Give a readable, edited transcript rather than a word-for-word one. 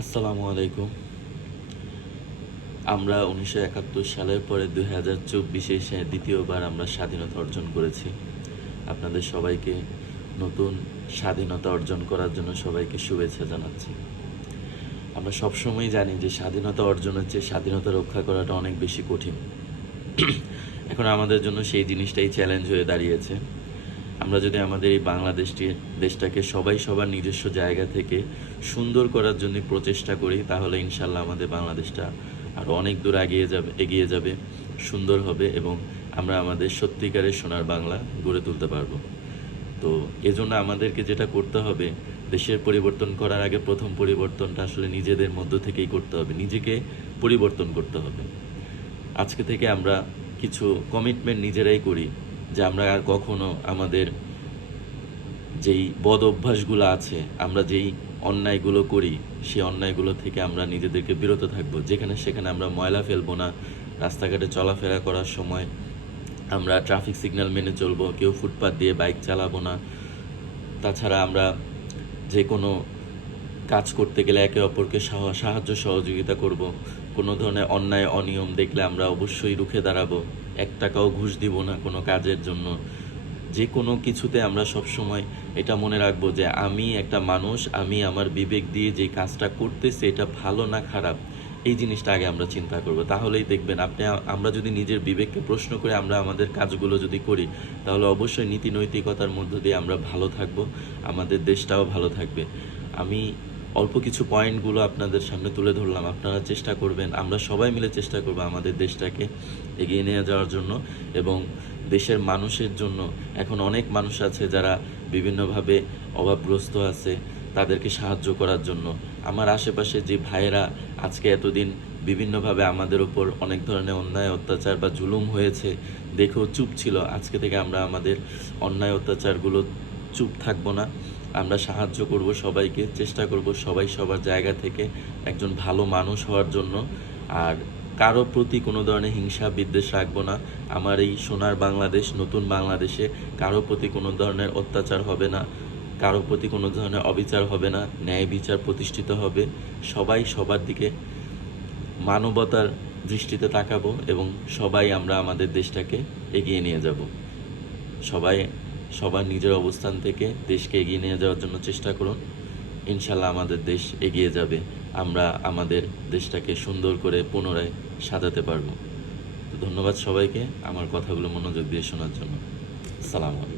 আসসালামু আলাইকুম। আমরা ১৯৭১ সালের পরে ২০২৪-এ এসে দ্বিতীয়বার আমরা স্বাধীনতা অর্জন করেছি। আপনাদের সবাইকে নতুন স্বাধীনতা অর্জন করার জন্য সবাইকে শুভেচ্ছা জানাচ্ছি। আমরা সবসময়ই জানি যে স্বাধীনতা অর্জনের চেয়ে স্বাধীনতা রক্ষা করাটা অনেক বেশি কঠিন। এখন আমাদের জন্য সেই জিনিসটাই চ্যালেঞ্জ হয়ে দাঁড়িয়েছে। আমরা যদি আমাদের এই দেশটাকে সবাই সবার নিজস্ব জায়গা থেকে সুন্দর করার জন্য প্রচেষ্টা করি, তাহলে ইনশাল্লাহ আমাদের বাংলাদেশটা আরও অনেক দূর এগিয়ে যাবে, সুন্দর হবে এবং আমরা আমাদের সত্যিকারের সোনার বাংলা গড়ে তুলতে পারবো। তো এজন্য আমাদেরকে যেটা করতে হবে, দেশের পরিবর্তন করার আগে প্রথম পরিবর্তনটা আসলে নিজেদের মধ্য থেকেই করতে হবে, নিজেকে পরিবর্তন করতে হবে। আজকে থেকে আমরা কিছু কমিটমেন্ট নিজেরাই করি যে আমরা আর কখনো আমাদের যেই বদ অভ্যাসগুলো আছে, আমরা যেই অন্যায়গুলো করি, সেই অন্যায়গুলো থেকে আমরা নিজেদেরকে বিরত থাকবো। যেখানে সেখানে আমরা ময়লা ফেলবো না, রাস্তাঘাটে চলাফেরা করার সময় আমরা ট্রাফিক সিগন্যাল মেনে চলবো, কেউ ফুটপাত দিয়ে বাইক চালাবো না। তাছাড়া আমরা যে কোনো কাজ করতে গেলে একে অপরকে সাহায্য সহযোগিতা করব। কোনো ধরনের অন্যায় অনিয়ম দেখলে আমরা অবশ্যই রুখে দাঁড়াবো। ১ টাকাও ঘুষ দিব না কোনো কাজের জন্য। যে কোনো কিছুতে আমরা সবসময় এটা মনে রাখবো যে আমি একটা মানুষ, আমি আমার বিবেক দিয়ে যে কাজটা করতেছি এটা ভালো না খারাপ, এই জিনিসটা আগে আমরা চিন্তা করব। তাহলেই দেখবেন আমরা যদি নিজের বিবেককে প্রশ্ন করে আমরা আমাদের কাজগুলো যদি করি, তাহলে অবশ্যই নীতি নৈতিকতার মধ্য দিয়ে আমরা ভালো থাকব, আমাদের দেশটাও ভালো থাকবে। আমি অল্প কিছু পয়েন্টগুলো আপনাদের সামনে তুলে ধরলাম। আপনারা চেষ্টা করবেন, আমরা সবাই মিলে চেষ্টা করব আমাদের দেশটাকে এগিয়ে নিয়ে যাওয়ার জন্য এবং দেশের মানুষের জন্য। এখন অনেক মানুষ আছে যারা বিভিন্নভাবে অভাবগ্রস্ত আছে, তাদেরকে সাহায্য করার জন্য। আমার আশেপাশে যে ভাইয়েরা আজকে এতদিন বিভিন্নভাবে আমাদের ওপর অনেক ধরনের অন্যায় অত্যাচার বা জুলুম হয়েছে দেখেও চুপ ছিল, আজকে থেকে আমরা আমাদের অন্যায় অত্যাচারগুলো চুপ থাকবো না, আমরা সাহায্য করব সবাইকে, চেষ্টা করব সবাই সবার জায়গা থেকে একজন ভালো মানুষ হওয়ার জন্য। আর কারো প্রতি কোনো ধরনের হিংসা বিদ্বেষ রাখবো না। আমার এই সোনার বাংলাদেশ, নতুন বাংলাদেশে কারো প্রতি কোনো ধরনের অত্যাচার হবে না, কারো প্রতি কোনো ধরনের অবিচার হবে না, ন্যায় বিচার প্রতিষ্ঠিত হবে। সবাই সবার দিকে মানবতার দৃষ্টিতে তাকাবো এবং সবাই আমরা আমাদের দেশটাকে এগিয়ে নিয়ে যাব। সবাই সবার নিজের অবস্থান থেকে দেশকে এগিয়ে নিয়ে যাওয়ার জন্য চেষ্টা করুন। ইনশাল্লাহ আমাদের দেশ এগিয়ে যাবে, আমরা আমাদের দেশটাকে সুন্দর করে পুনরায় সাজাতে পারবো। তো ধন্যবাদ সবাইকে আমার কথাগুলো মনোযোগ দিয়ে শোনার জন্য। আসসালামু আলাইকুম।